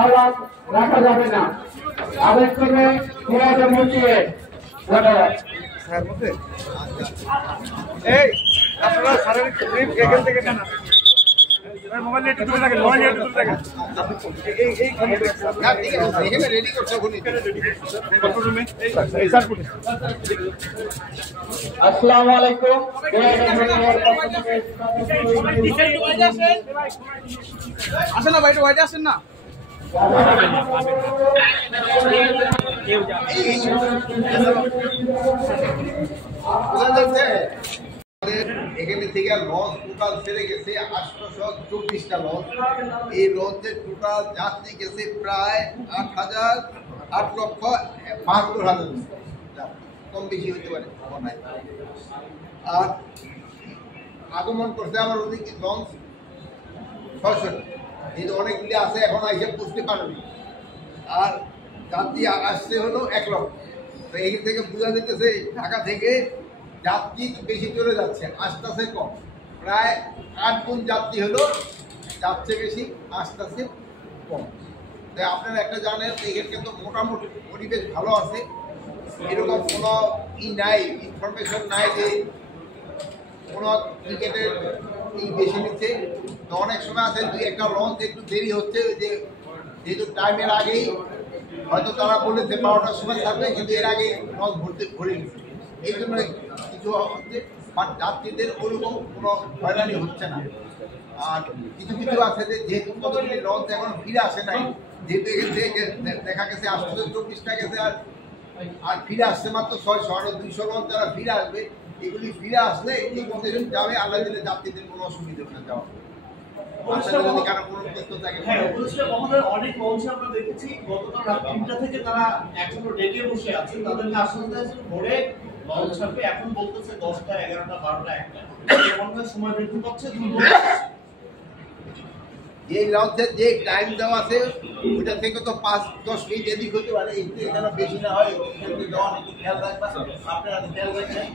আওয়াজ রাখা যাবে না। আবেগক্রমে মুচিয়ে ধন্যবাদ। এই আপনারা শারীরিক এখান থেকে জানা মোবাইল নিয়ে দূরে থাকেন, মোবাইল নিয়ে দূরে থাকেন। এখানে রেডি করছো রুমে এই স্যার পুলিশ। আসসালামু আলাইকুম। আসেন না ভাই, একটু বাইরে আসেন না। এখানে থেকে লঞ্চ টোটাল ছেড়ে গেছে 824টা লঞ্চ। এই লঞ্চের টোটাল যাত্রী গেছে প্রায় 8,72,000, কম বেশি হইতে পারে। আর আগমন করছে আমার ওদিকে লঞ্চ 600, কিন্তু অনেকগুলি আছে এখন এসে বুঝতে পারেনি। আর যাত্রী আসছে হলো 1 লক্ষ। তো এখান থেকে বোঝা যেতেছে ঢাকা থেকে যাত্রী বেশি চলে যাচ্ছে, আসতেছে কম। প্রায় 8 গুণ যাত্রী হলো, যাচ্ছে বেশি, আসতেছে কম। তাই আপনারা একটা জানেন এখানে কিন্তু মোটামুটি পরিবেশ ভালো আছে, এরকম কোনো নাই, ইনফরমেশন নাই যে কোনো টিকেটের বেশি নিচ্ছে। তো অনেক সময় আছে 2-1টা লঞ্চ একটু দেরি হচ্ছে, যে যেহেতু টাইমের আগেই হয়তো তারা বলেছে 12টার সময় থাকবে, কিন্তু এর আগে লঞ্চ ভরে নিচ্ছে। এই জন্য কিছু হচ্ছে, যাত্রীদের ওরকম কোনো হয়রানি হচ্ছে না। আর কিছু কিছু আছে যে যেহেতু কতগুলি লঞ্চ এখন ফিরে আসে নাই, যেহেতু এখান থেকে দেখা গেছে 824টা গেছে, আর ফিরে আসছে মাত্র 600, আরো 200 লঞ্চ যারা ফিরে আসবে, এগুলি ফিরে আসলে এই কন্ডিশন যাবে, আল্লাহ দিলে যাত্রীদের কোনো অসুবিধা হবে না যাওয়া। অনেক লঞ্চ আমরা দেখেছি গতকাল রাত 3টা থেকে তারা এখনো ডেকে বসে আছেন, তাদেরকে আশ্বাস দিয়েছেন ভোরে লঞ্চ ছাড়বে। এখন বলতেছে 10টা, 11টা, 12টা, 1টা। এমন সময় বৃদ্ধি পাচ্ছে। যে লঞ্চের যে টাইম দেওয়া আছে ওইটা থেকে তো 5-10 মিনিট এদিক হতে পারে, এখানে বেশি না হয়। খেয়াল রাখবেন, আপনারা খেয়াল রাখবেন।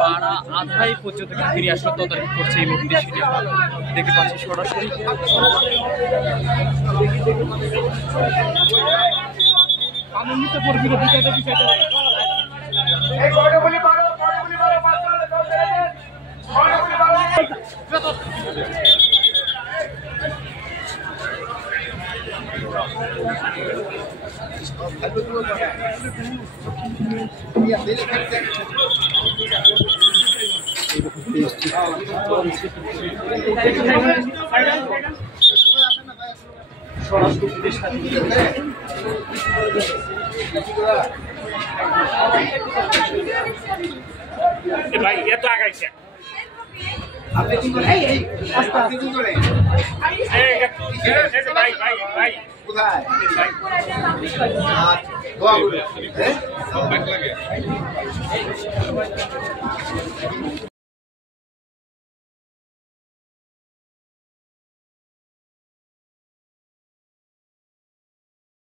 পাড়া আধাই পর্যন্ত ফিরে আসলো তদারকি করছে এই মুহূর্তে, সেটা দেখতে পাচ্ছি সরাসরি। ভাই এত আগাইছে আপনি কি করে এই আপনি কি করে ভাই ভাই ভাই কোথায় দোয়া করে হ্যাঁ সব ব্যাক লাগে